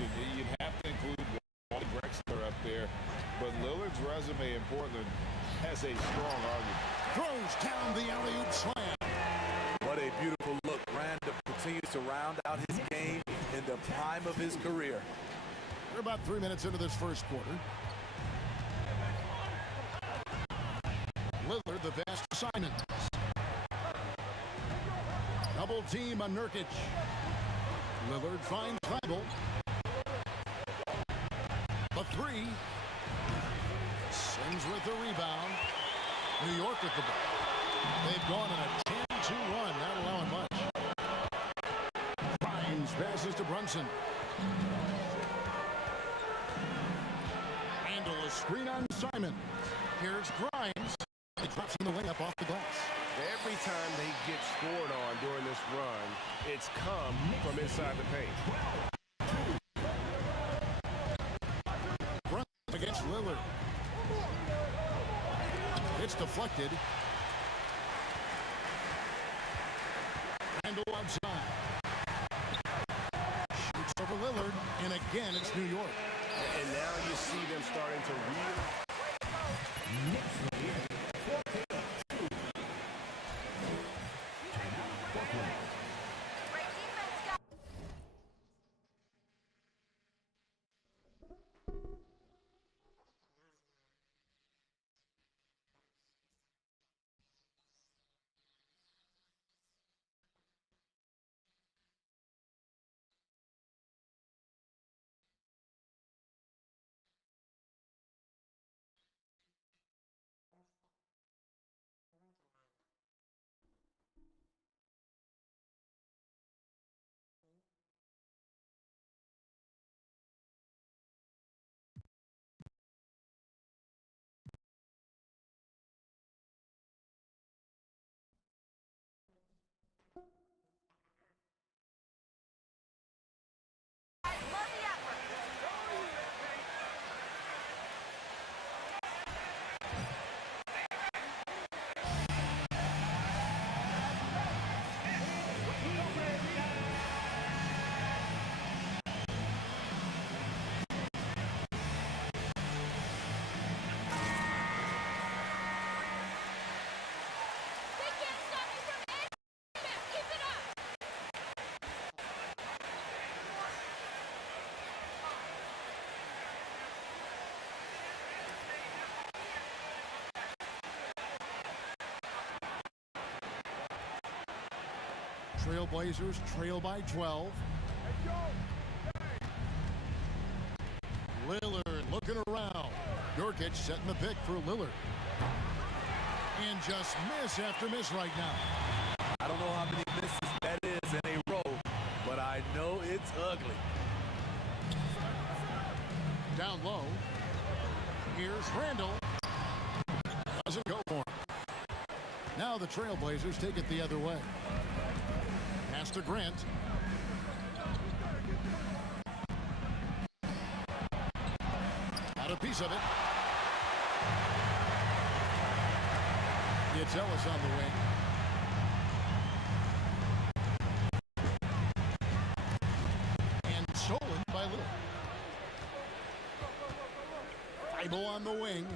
question. You'd have to include Wally Drexler up there, but Lillard's resume in Portland has a strong argument. Throws down the alley-oop slam. What a beautiful look. Randall continues to round out his game in the prime of his career. We're about 3 minutes into this first quarter. Lillard, the best assignment. Double team on Nurkic. Lillard finds Bible. The three. Sings with the rebound. New York with the ball. They've gone on a 10-2 run, not allowing much. Grimes passes to Brunson. Handle a screen on Simon. Here's Grimes. He drops in the wing up off the glass. Every time they get scored on during this run, it's come from inside the paint. Brunson Against Lillard. It's deflected. Randall outside. Shoots over Lillard, and again it's New York. And now you see them starting to Trailblazers trail by 12. Lillard looking around. Nurkic setting the pick for Lillard. And just miss after miss right now. I don't know how many misses that is in a row, but I know it's ugly. Down low. Here's Randall. Doesn't go for him. Now the Trailblazers take it the other way. Pass to Grant. Got a piece of it. Gets Ellis on the wing. And stolen by Lillard. Bible on the wing.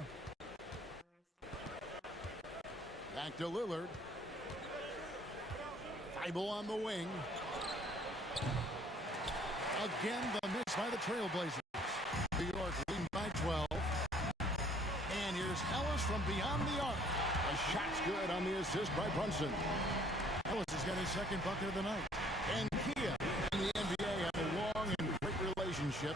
Back to Lillard. Bible on the wing. Again, the miss by the Trailblazers. New York leading by 12. And here's Ellis from beyond the arc. The shot's good on the assist by Brunson. Ellis has got his second bucket of the night. And Kia and the NBA have a long and great relationship.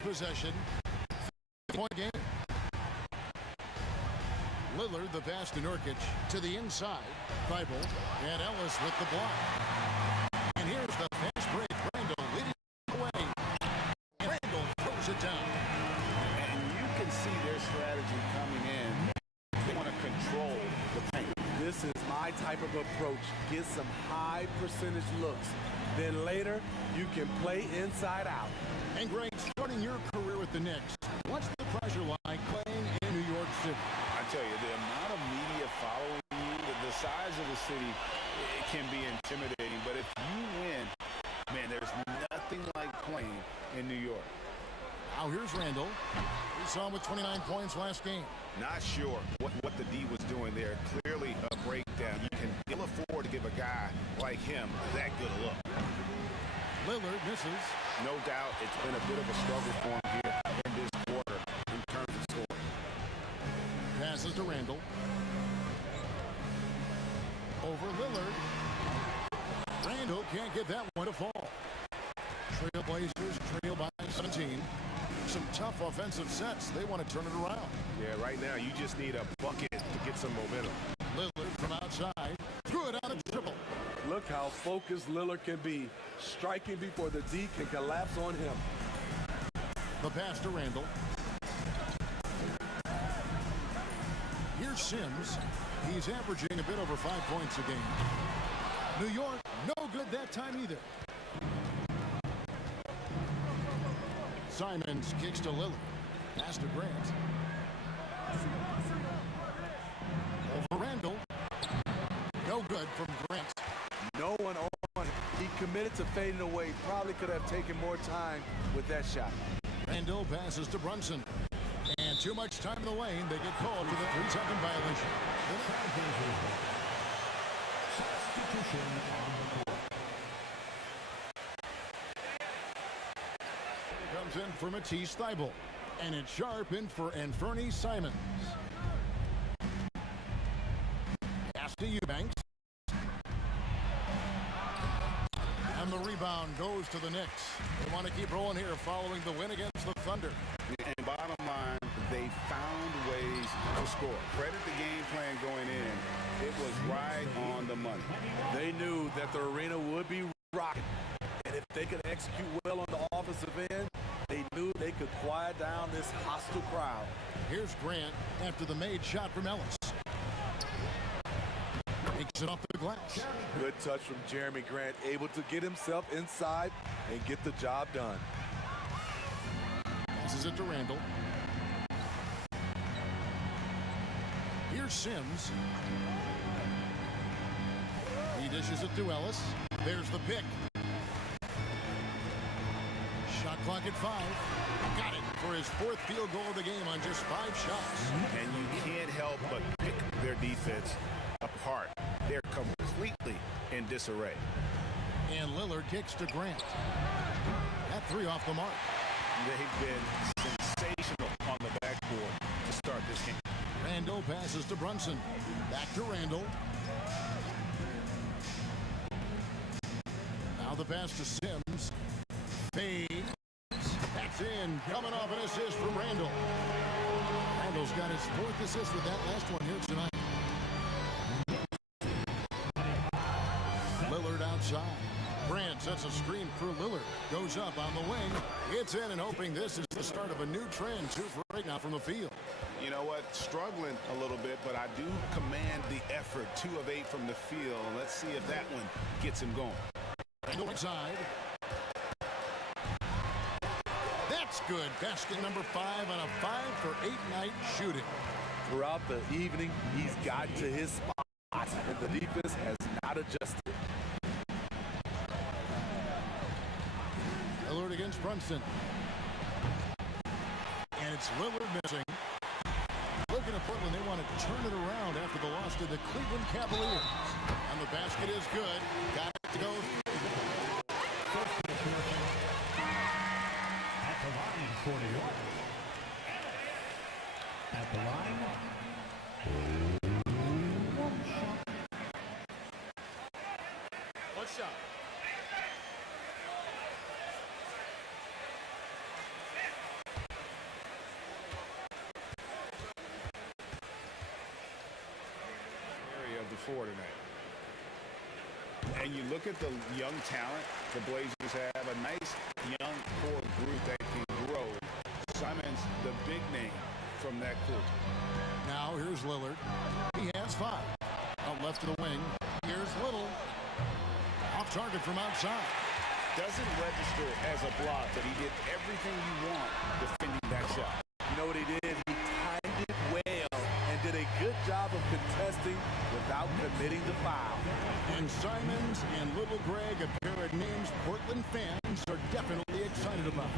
possession. 3-point game. Lillard, the pass to Nurkic. To the inside. Thibault and Ellis with the block. And here's the fast break. Randall leading the way. And Randall throws it down. And you can see their strategy coming in. They want to control the paint. This is my type of approach. Get some high percentage looks. Then later, you can play inside out. And Greg, starting your career with the Knicks, what's the pressure like playing in New York City? I tell you, the amount of media following you, the size of the city, it can be intimidating. But if you win, man, there's nothing like playing in New York. Now here's Randall. We saw him with 29 points last game. Not sure what the D was doing there. Clearly a breakdown. You can ill afford to give a guy like him that good a look. Lillard misses. No doubt it's been a bit of a struggle for him here in this quarter in terms of scoring. Passes to Randall. Over Lillard. Randall can't get that one to fall. Trailblazers trail by 17. Some tough offensive sets. They want to turn it around. Yeah, right now you just need a bucket to get some momentum. Lillard from outside. Good on a dribble. Look how focused Lillard can be, striking before the D can collapse on him. The pass to Randall. Here's Sims. He's averaging a bit over 5 points a game. New York, no good that time either. Simons kicks to Lillard. Pass to Grant. Over Randall. No good from Grant. No one on him. He committed to fading away. Probably could have taken more time with that shot. Randall passes to Brunson. And too much time in the lane. They get called for the 3-second violation. Substitution on the court. Comes in for Matisse Thybulle. And it's Sharp in for Anferny Simons. Pass to Eubanks. And the rebound goes to the Knicks. They want to keep rolling here following the win against the Thunder. And bottom line, they found ways to score. Credit the game plan going in. It was right on the money. They knew that the arena would be rocking. And if they could execute well on the offensive end, they knew they could quiet down this hostile crowd. Here's Grant after the made shot from Ellis. Takes it off the glass. Good touch from Jeremy Grant, able to get himself inside and get the job done. Passes it to Randall. Here's Sims. He dishes it to Ellis. There's the pick. Shot clock at 5. Got it for his 4th field goal of the game on just 5 shots. And you can't help but pick their defense apart. They're completely in disarray. And Lillard kicks to Grant. That 3 off the mark. They've been sensational on the backboard to start this game. Randall passes to Brunson. Back to Randall. Now the pass to Sims. Fades. That's in. Coming off an assist from Randall. Randall's got his 4th assist with that last one here tonight. Lillard outside. Grant sets a screen for Lillard. Goes up on the wing. It's in and hoping this is the start of a new trend. 2 for right now from the field. You know what? Struggling a little bit, but I do command the effort. 2 of 8 from the field. Let's see if that one gets him going. Randall inside. That's good. Basket number 5 on a 5 for 8 night shooting. Throughout the evening, he's gotten to his spot, and the defense has not adjusted. Lillard against Brunson. And it's Lillard missing. Looking at Portland, they want to turn it around after the loss to the Cleveland Cavaliers. And the basket is good. Got it to go. At the line for New York. At the line. One shot. floor tonight. And you look at the young talent the Blazers have, a nice young core group that can grow. Simon's the big name from that group. Now here's Lillard. He has 5. Out left to the wing. Here's Little. Off target from outside. Doesn't register as a block, but he did everything you want defending that shot. You know what he did? He timed it well and did a good job of contesting without committing the foul. And Simons and Little Greg, a pair of names Portland fans are definitely excited about.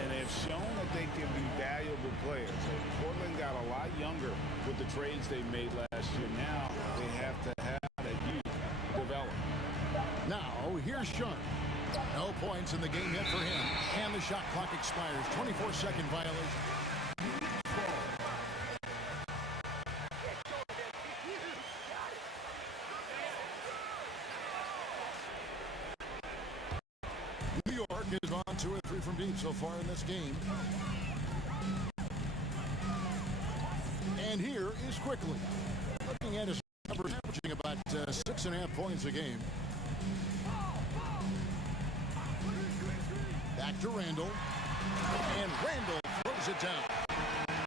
And they've shown that they can be valuable players. Portland got a lot younger with the trades they made last year. Now they have to have that youth develop. Now, here's Sean. No points in the game yet for him. And the shot clock expires. 24-second violation. New York has gone 2 or 3 from deep so far in this game. And here is Quickly. Looking at his numbers, averaging about 6.5 points a game. Back to Randall. And Randall throws it down.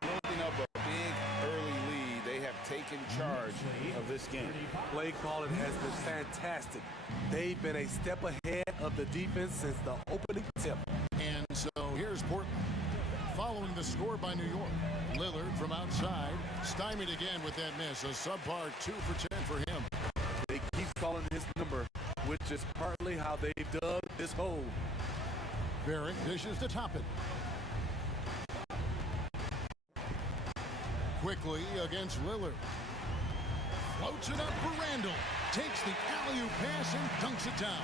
Building up a big early lead. They have taken charge of this game. Play calling has been fantastic. They've been a step ahead of the defense since the opening tip. And so here's Portland. Following the score by New York. Lillard from outside. Stymied again with that miss. A subpar 2 for 10 for him. They keep calling his number, which is partly how they've dug this hole. Barrett dishes to Toppin. Quickly against Lillard. Floats it up for Randall. Takes the alley-oop pass and dunks it down.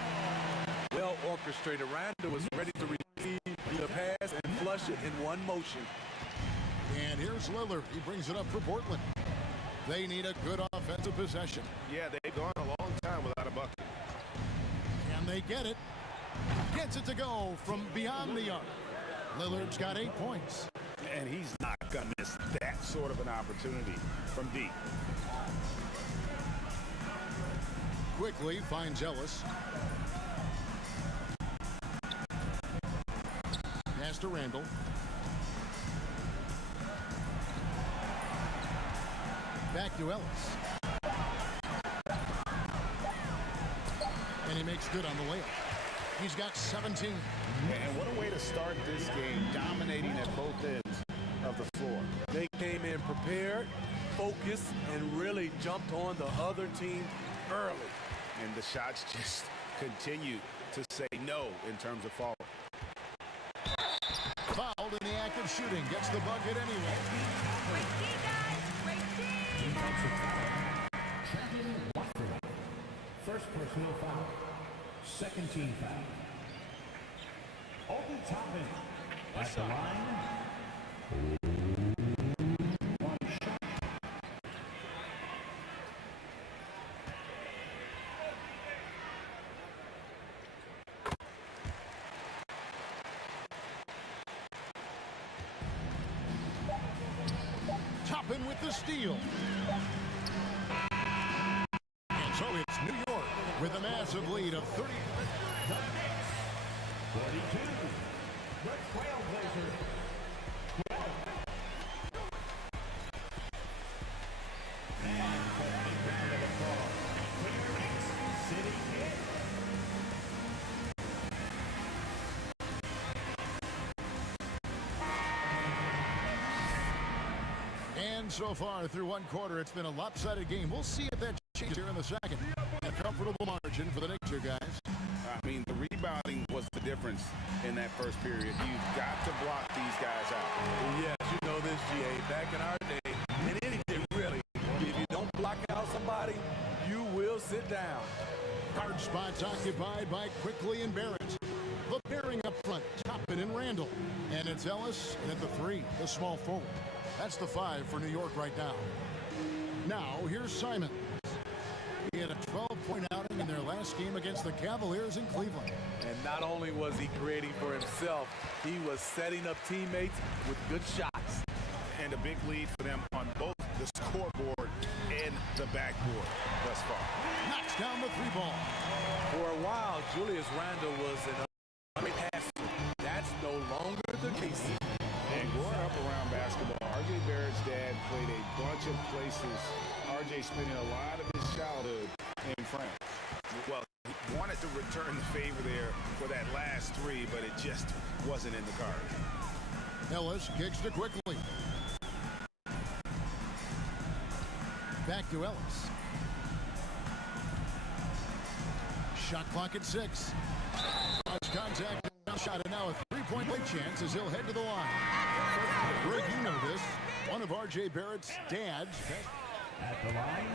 Well orchestrated. Randall was ready to receive the pass and flush it in one motion. And here's Lillard. He brings it up for Portland. They need a good offensive possession. Yeah, they've gone a long time without a bucket. Can they get it? Gets it to go from beyond the arc. Lillard's got 8 points. And he's not going to miss that sort of an opportunity from deep. Quickly finds Ellis. Pass to Randall. Back to Ellis. And he makes good on the layup. He's got 17. And what a way to start this game, dominating at both ends of the floor. They came in prepared, focused, and really jumped on the other team early. And the shots just continue to say no in terms of fall. Fouled in the act of shooting. Gets the bucket anyway. Great team, guys. Great team. Defensive foul. Trenton Watford. First personal foul. Second team foul. Obi Toppin at the line. One shot. Toppin with the steal. And so it's New York with a massive lead of 30. 42. The Trailblazers. And opening round of applause. Phoenix City Kid. And so far through one quarter, it's been a lopsided game. We'll see if that changes here in the second. A comfortable margin for the Knicks here, guys. I mean, the rebounding was the difference in that first period. You've got to block these guys out. Yes, you know this, GA. Back in our day, in anything really, if you don't block out somebody, you will sit down. Guard spots occupied by Quickly and Barrett. The pairing up front, Toppin and Randall. And it's Ellis, and at the 3, the small forward. That's the 5 for New York right now. Now, here's Simon. He had a 12-point outing in their last game against the Cavaliers in Cleveland. And not only was he creating for himself, he was setting up teammates with good shots. And a big lead for them on both the scoreboard and the backboard thus far. Knocks down the three ball. For a while, Julius Randle was an great passer. That's no longer the case. And growing up around basketball, R.J. Barrett's dad played a bunch of places. R.J. spending a lot of his childhood in France. Well, he wanted to return the favor there for that last three, but it just wasn't in the cards. Ellis kicks to quickly. Back to Ellis. Shot clock at 6. Cross contact. Shot, and now a three-point play chance as he'll head to the line. Greg, you know this. One of R.J. Barrett's dads. At the line,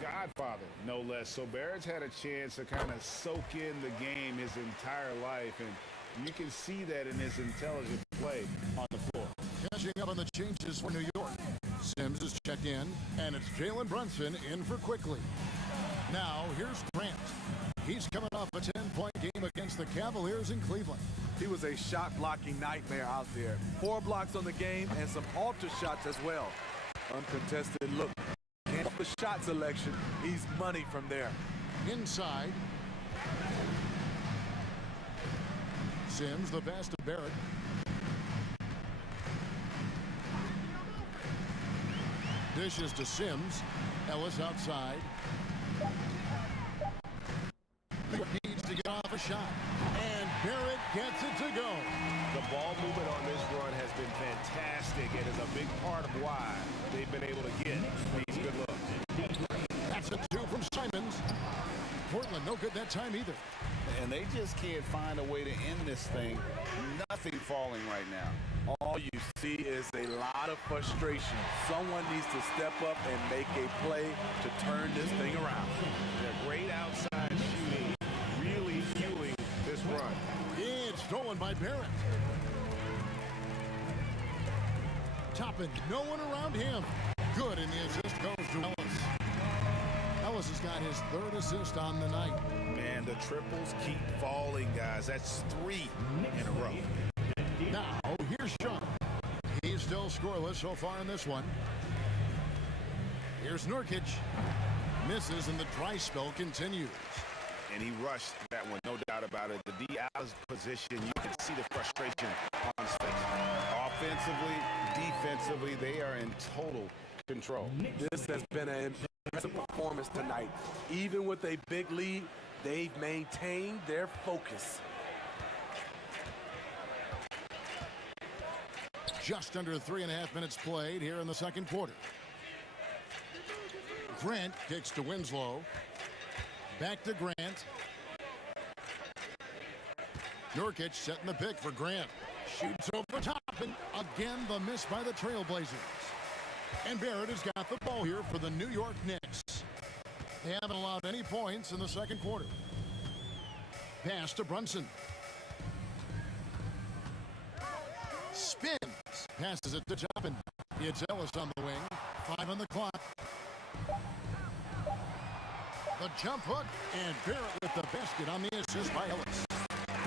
Godfather, no less. So Barrett's had a chance to kind of soak in the game his entire life, and you can see that in his intelligent play on the floor. Catching up on the changes for New York. Sims is checked in, and it's Jalen Brunson in for quickly. Now, here's Grant. He's coming off a 10-point game against the Cavaliers in Cleveland. He was a shot-blocking nightmare out there. 4 blocks on the game and some alter shots as well. Uncontested look. Can't the shot selection. He's money from there. Inside. Sims, the pass to Barrett. Dishes to Sims. Ellis outside. Needs to get off a shot. And Barrett gets it to go. The ball movement on this run has been fantastic and is a big part of why they've been able to get these good looks. That's a 2 from Simons. Portland, no good that time either. And they just can't find a way to end this thing. Nothing falling right now. All you see is a lot of frustration. Someone needs to step up and make a play to turn this thing around. They're great outside shooting, really fueling this run. It's stolen by Barrett. Toppin, no one around him. Good, and the assist goes to Ellis. Ellis has got his 3rd assist on the night. Man, the triples keep falling, guys. That's 3 in a row. Now, here's Sean. He's still scoreless so far in this one. Here's Nurkic. Misses, and the dry spell continues. And he rushed that one, no doubt about it. The Diaz position, you can see the frustration on his face. Offensively, defensively, they are in total control. This has been an impressive performance tonight. Even with a big lead, they've maintained their focus. Just under 3.5 minutes played here in the second quarter. Grant kicks to Winslow. Back to Grant. Nurkic setting the pick for Grant. Shoots over top, and again the miss by the Trailblazers. And Barrett has got the ball here for the New York Knicks. They haven't allowed any points in the second quarter. Pass to Brunson. Spins. Passes it to Toppin. It's Ellis on the wing. 5 on the clock. The jump hook, and Barrett with the basket on the assist by Ellis.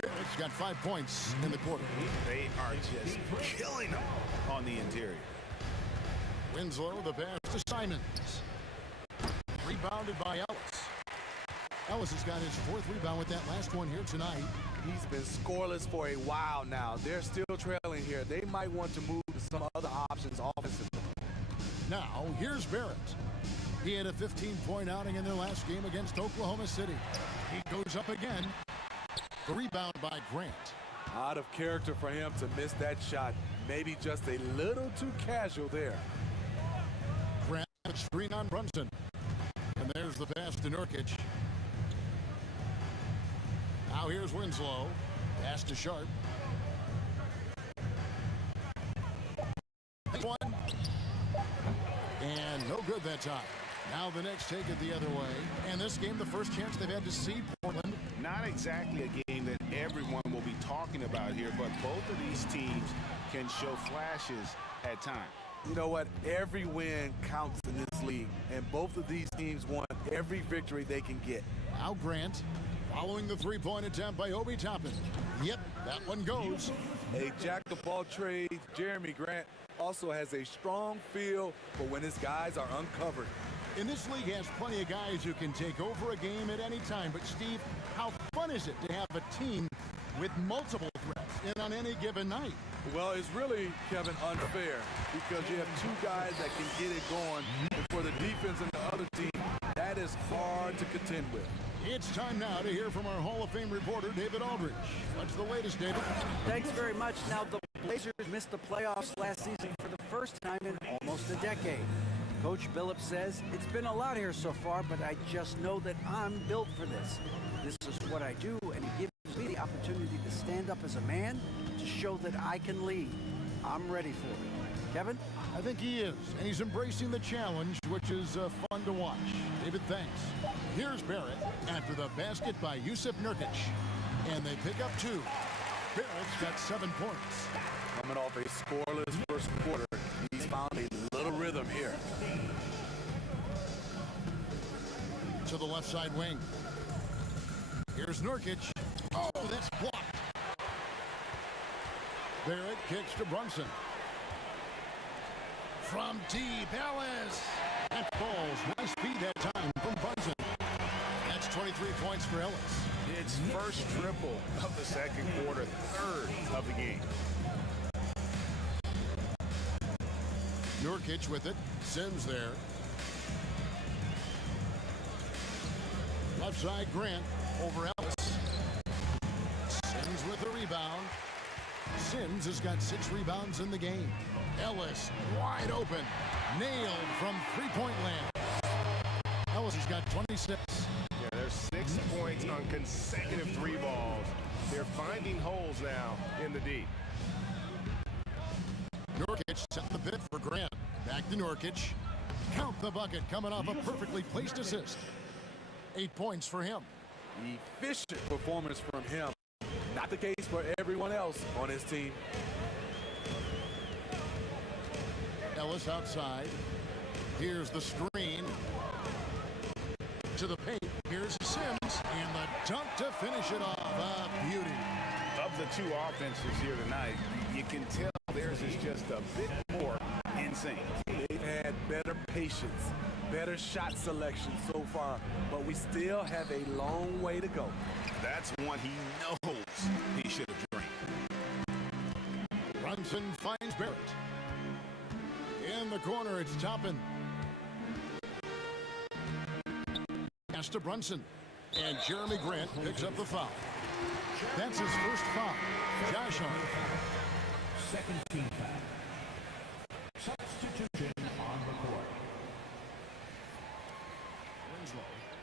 Barrett's got 5 points in the quarter. They are just killing them on the interior. Winslow, the pass to Simons. Rebounded by Ellis. Ellis has got his 4th rebound with that last one here tonight. He's been scoreless for a while now. They're still trailing here. They might want to move to some other options offensively. Now, here's Barrett. He had a 15-point outing in their last game against Oklahoma City. He goes up again. The rebound by Grant. Out of character for him to miss that shot. Maybe just a little too casual there. Grant, screen on Brunson. And there's the pass to Nurkic. Now here's Winslow. Pass to Sharp. One. And no good that time. Now the Knicks take it the other way. And this game, the first chance they've had to see Portland. Not exactly a game that everyone will be talking about here, but both of these teams can show flashes at times. You know what? Every win counts in this league, and both of these teams want every victory they can get. Now Grant, following the three-point attempt by Obi Toppin. Yep, that one goes. A jack of all trades, Jeremy Grant also has a strong feel for when his guys are uncovered. And this league has plenty of guys who can take over a game at any time. But, Steve, how fun is it to have a team with multiple threats in on any given night? Well, it's really, Kevin, unfair because you have two guys that can get it going. And for the defense and the other team, that is hard to contend with. It's time now to hear from our Hall of Fame reporter, David Aldridge. What's the latest, David? Thanks very much. Now, the Blazers missed the playoffs last season for the first time in almost a decade. Coach Billups says, it's been a lot here so far, but I just know that I'm built for this. This is what I do, and it gives me the opportunity to stand up as a man to show that I can lead. I'm ready for it. Kevin? I think he is, and he's embracing the challenge, which is fun to watch. David, thanks. Here's Barrett after the basket by Yusuf Nurkic, and they pick up two. Barrett's got 7 points. Coming off a scoreless first quarter, he's found a little rhythm here. To the left side wing. Here's Nurkic. Oh, that's blocked. Barrett kicks to Brunson. From deep, Ellis. That falls. Nice speed that time from Brunson. That's 23 points for Ellis. It's first triple of the second quarter, third of the game. Nurkic with it. Sims there. Left side, Grant over Ellis. Sims with the rebound. Sims has got 6 rebounds in the game. Ellis wide open. Nailed from three-point land. Ellis has got 26. Yeah, there's 6 points on consecutive 3 balls. They're finding holes now in the D. Nurkic set the pit for Grant. Back to Nurkic. Count the bucket coming off a perfectly placed assist. 8 points for him. Efficient performance from him. Not the case for everyone else on his team. Ellis outside. Here's the screen. To the paint. Here's Sims. And the dunk to finish it off. A beauty. Of the two offenses here tonight, you can tell theirs is just a bit more insane. They've had better patience, better shot selection so far, but we still have a long way to go. That's one he knows he should have drained. Brunson finds Barrett. In the corner, it's Toppin. Pass to Brunson. And Jeremy Grant picks up the foul. That's his first foul. Josh Hart. Second team foul. Substitution on the court.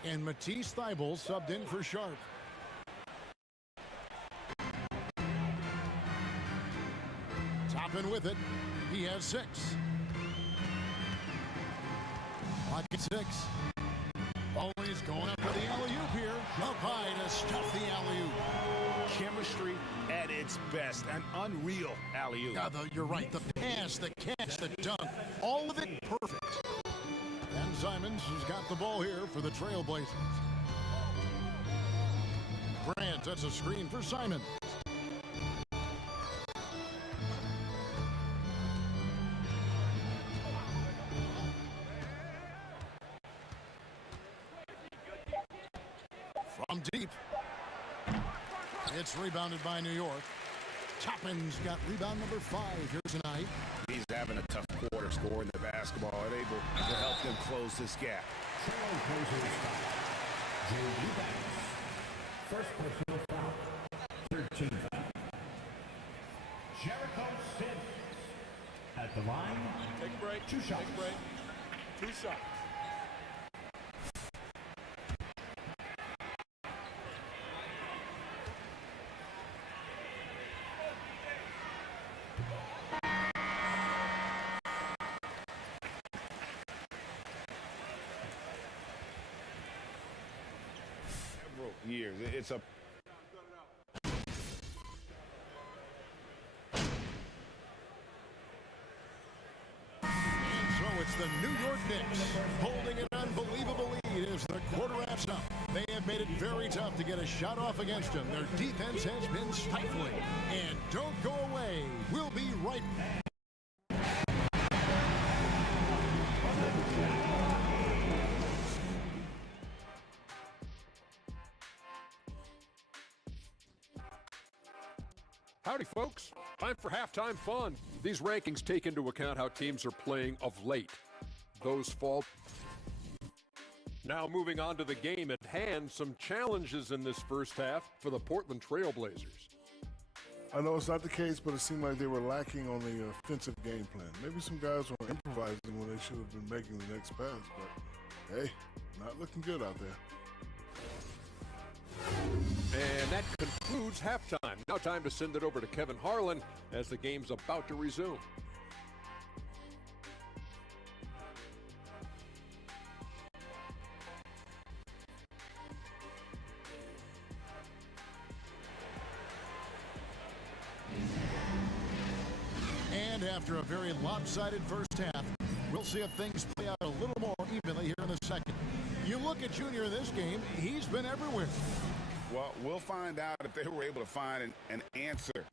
And Matisse Thybulle subbed in for Sharp. Toppin with it. He has 6. Pocket 6. Always going up for the alley-oop here. Up high to stuff the alley-oop. Chemistry at its best. An unreal alley-oop. Now, though, you're right. The pass, the catch, the dunk, all of it perfect. And Simons has got the ball here for the Trailblazers. Grant, that's a screen for Simons. From deep. It's rebounded by New York. Toppin's got rebound number 5 here tonight. He's having a tough quarter scoring the basketball and able to help them close this gap. Trailblazers foul. J.D. Banks. First personal foul. 13 foul. Jericho Sims. At the line. Take a break. 2 shots. Take a break. 2 shots. Years. It's a So it's the New York Knicks holding an unbelievable lead as the quarter wraps up. They have made it very tough to get a shot off against them. Their defense has been stifling. And don't go away. right. Howdy, folks. Time for halftime fun. These rankings take into account how teams are playing of late. Those fall. Now moving on to the game at hand, some challenges in this first half for the Portland Trail Blazers. I know it's not the case, but it seemed like they were lacking on the offensive game plan. Maybe some guys were improvising when they should have been making the next pass, but hey, not looking good out there. And that concludes halftime. Now time to send it over to Kevin Harlan as the game's about to resume. And after a very lopsided first half, we'll see if things play out a little more evenly here in the second. You look at Junior in this game, he's been everywhere. Well, we'll find out if they were able to find an answer.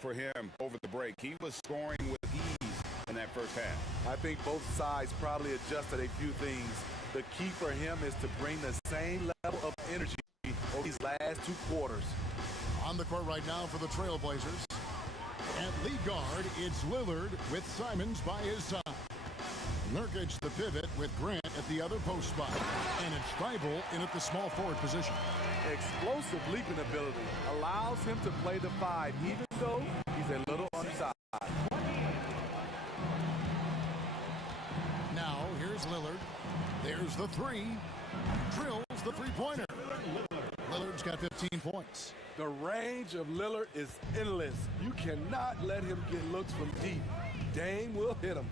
For him over the break, he was scoring with ease in that first half. I think both sides probably adjusted a few things. The key for him is to bring the same level of energy over these last two quarters. On the court right now for the Trailblazers. At lead guard, it's Lillard with Simons by his side. Nurkic the pivot with Grant at the other post spot. And it's Thibault in at the small forward position. Explosive leaping ability allows him to play the five, even though he's a little undersized. Now, here's Lillard. There's the three. Drills the three-pointer. Lillard's got 15 points. The range of Lillard is endless. You cannot let him get looks from deep. Dame will hit him.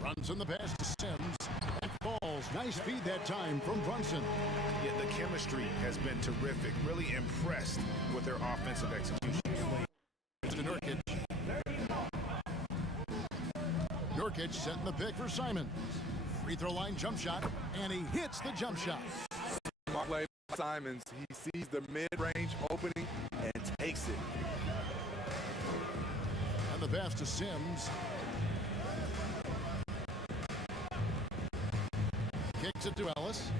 Brunson the pass to Sims. And falls. Nice feed that time from Brunson. Yeah, the chemistry has been terrific. Really impressed with their offensive execution. To Nurkic. Nurkic setting the pick for Simons. Free throw line jump shot, and he hits the jump shot. Smart play by Simons. He sees the mid-range opening and takes it. And the pass to Sims. Kicks it to Ellis.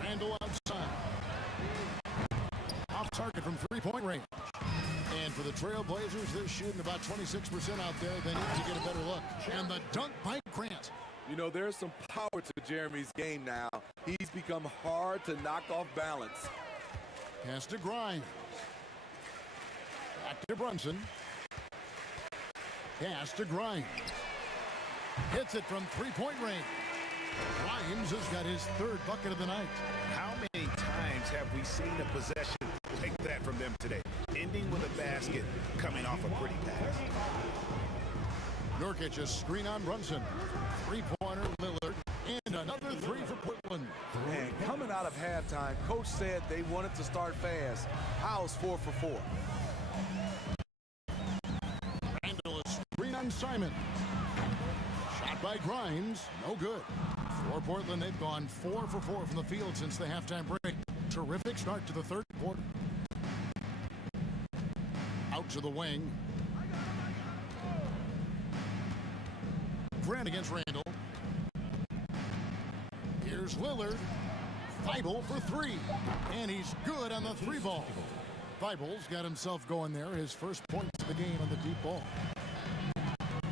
Randall outside. Off target from three-point range. And for the Trailblazers, they're shooting about 26% out there. They need to get a better look. And the dunk by Grant. You know, there's some power to Jeremy's game now. He's become hard to knock off balance. Pass to Grimes. Back to Brunson. Pass to Grimes. Hits it from three-point range. Grimes has got his third bucket of the night. How many times have we seen a possession like that from them today? Ending with a basket, coming off a pretty pass. Nurkic a screen on Brunson. Three-pointer Lillard. And another three for Portland. And coming out of halftime, Coach said they wanted to start fast. How's 4 for 4? Randall a screen on Simon. Shot by Grimes. No good. For Portland, they've gone 4 for 4 from the field since the halftime break. Terrific start to the third quarter. Out to the wing. Grant against Randall. Here's Lillard. Thibault for three. And he's good on the three ball. Thibault's got himself going there. His first points of the game on the deep ball.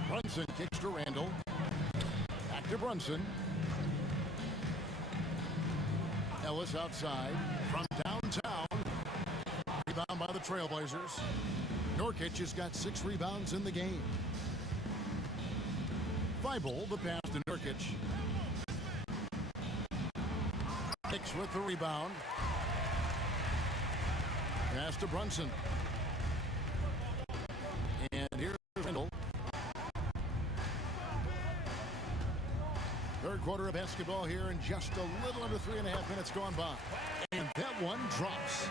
Brunson kicks to Randall. Back to Brunson. Ellis outside from downtown. Rebound by the Trailblazers. Nurkic has got 6 rebounds in the game. Thibault, the pass to Nurkic. Hicks with the rebound. Pass to Brunson. And here's Randall. Third quarter of basketball here, and just a little under 3.5 minutes gone by. And that one drops.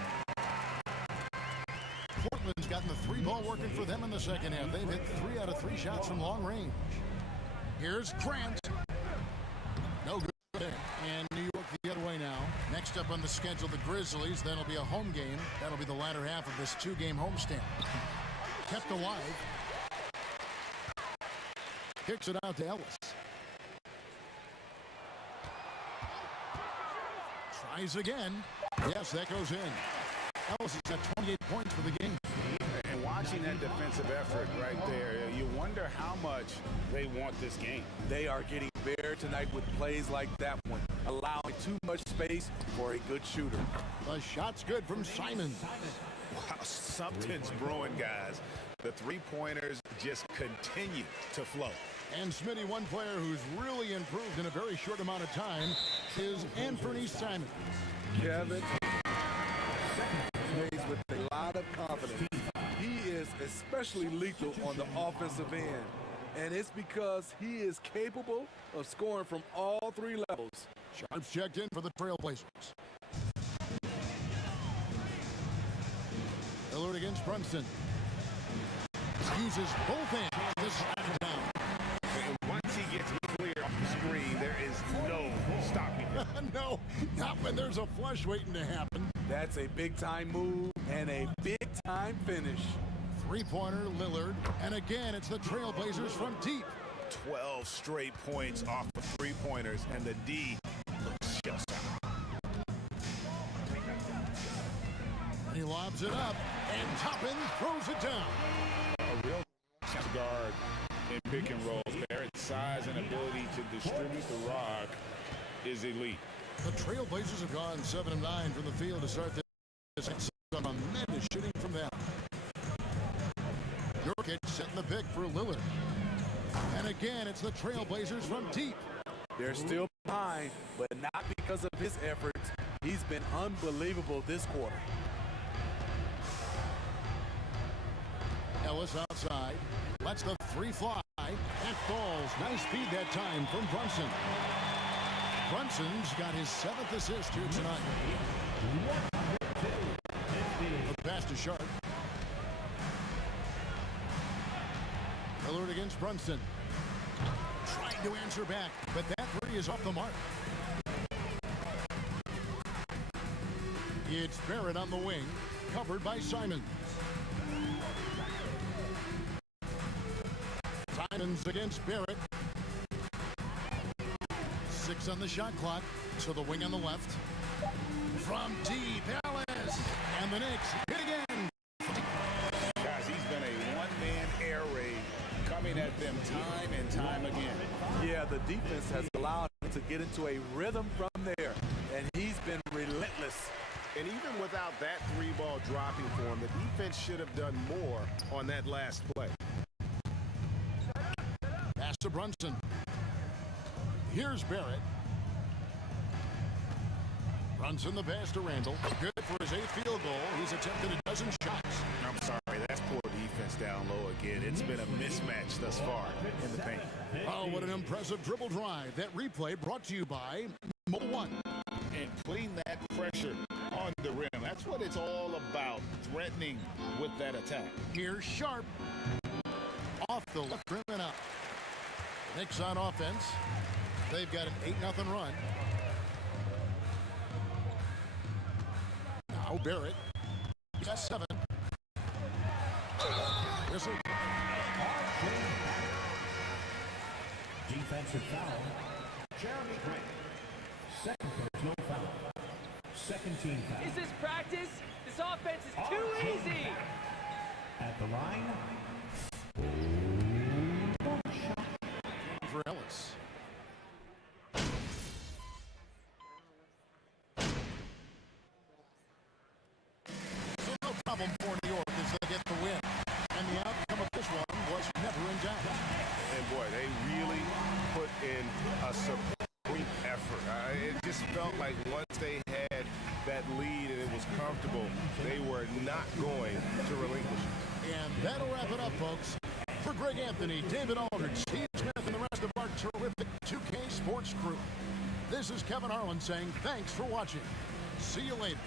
Portland's gotten the three ball working for them in the second half. They've hit 3 out of 3 shots from long range. Here's Grant. No good there. And New York the other way now. Next up on the schedule, the Grizzlies. That'll be a home game. That'll be the latter half of this two-game homestand. Kept alive. Kicks it out to Ellis. Tries again. Yes, that goes in. Ellis has got 28 points for the game. And watching that defensive effort right there, you wonder how much they want this game. They are getting bare tonight with plays like that one, allowing too much space for a good shooter. The shot's good from Simons. Wow, something's brewing, guys. The three-pointers just continue to flow. And Smitty, one player who's really improved in a very short amount of time is Anthony Simons. Kevin plays with a lot of confidence. He is especially lethal on the offensive end, and it's because he is capable of scoring from all three levels. Sharps checked in for the Trailblazers. Lillard against Brunson. Uses both hands. This is down. Once he gets clear off the screen, there is no stopping him. No, not when there's a flush waiting to happen. That's a big-time move and a big-time finish. Three-pointer, Lillard. And again, it's the Trailblazers from deep. 12 straight points off of three-pointers, and the D looks just out. He lobs it up, and Toppin throws it down. A real guard in pick and rolls. Barrett's size and ability to distribute the rock is elite. The Trailblazers have gone 7 of 9 from the field to start this. On tremendous shooting from them. Nurkic setting the pick for Lillard. And again, it's the Trailblazers from deep. They're still behind, but not because of his efforts. He's been unbelievable this quarter. Ellis outside. Lets the three fly. And falls. Nice feed that time from Brunson. Brunson's got his 7th assist here tonight. The pass to Sharp. Lillard against Brunson. Trying to answer back, but that three is off the mark. It's Barrett on the wing, covered by Simons. Simons against Barrett. 6 on the shot clock, to the wing on the left. From deep, Ellis. And the Knicks hit again. Guys, he's been a one-man air raid coming at them time and time again. Yeah, the defense has allowed him to get into a rhythm from there, and he's been relentless. And even without that three-ball dropping for him, the defense should have done more on that last play. Pass to Brunson. Here's Barrett. Brunson the pass to Randall. Good for his 8th field goal. He's attempted a dozen shots. I'm sorry, that's poor defense down low again. It's been a mismatch thus far in the paint. Oh, what an impressive dribble drive. That replay brought to you by Mobile One. And putting that pressure on the rim, that's what it's all about, threatening with that attack. Here's Sharp. Off the left rim and up. Knicks on offense. They've got an 8-0 run. Now Barrett. He's got 7. Whistle. Defensive foul. Jeremy Grant. Second personal foul. Second team foul. Is this practice? This offense is too easy. At the line. For Ellis. So no problem for New York as they get the win. And the outcome of this one was never in doubt. And boy, they really put in a supreme effort. It just felt like once they had that lead and it was comfortable, they were not going to relinquish it. And that'll wrap it up, folks. For Greg Anthony, David Aldridge, Steve Smith, and the rest of our terrific 2K Sports crew, this is Kevin Harlan saying thanks for watching. See you later.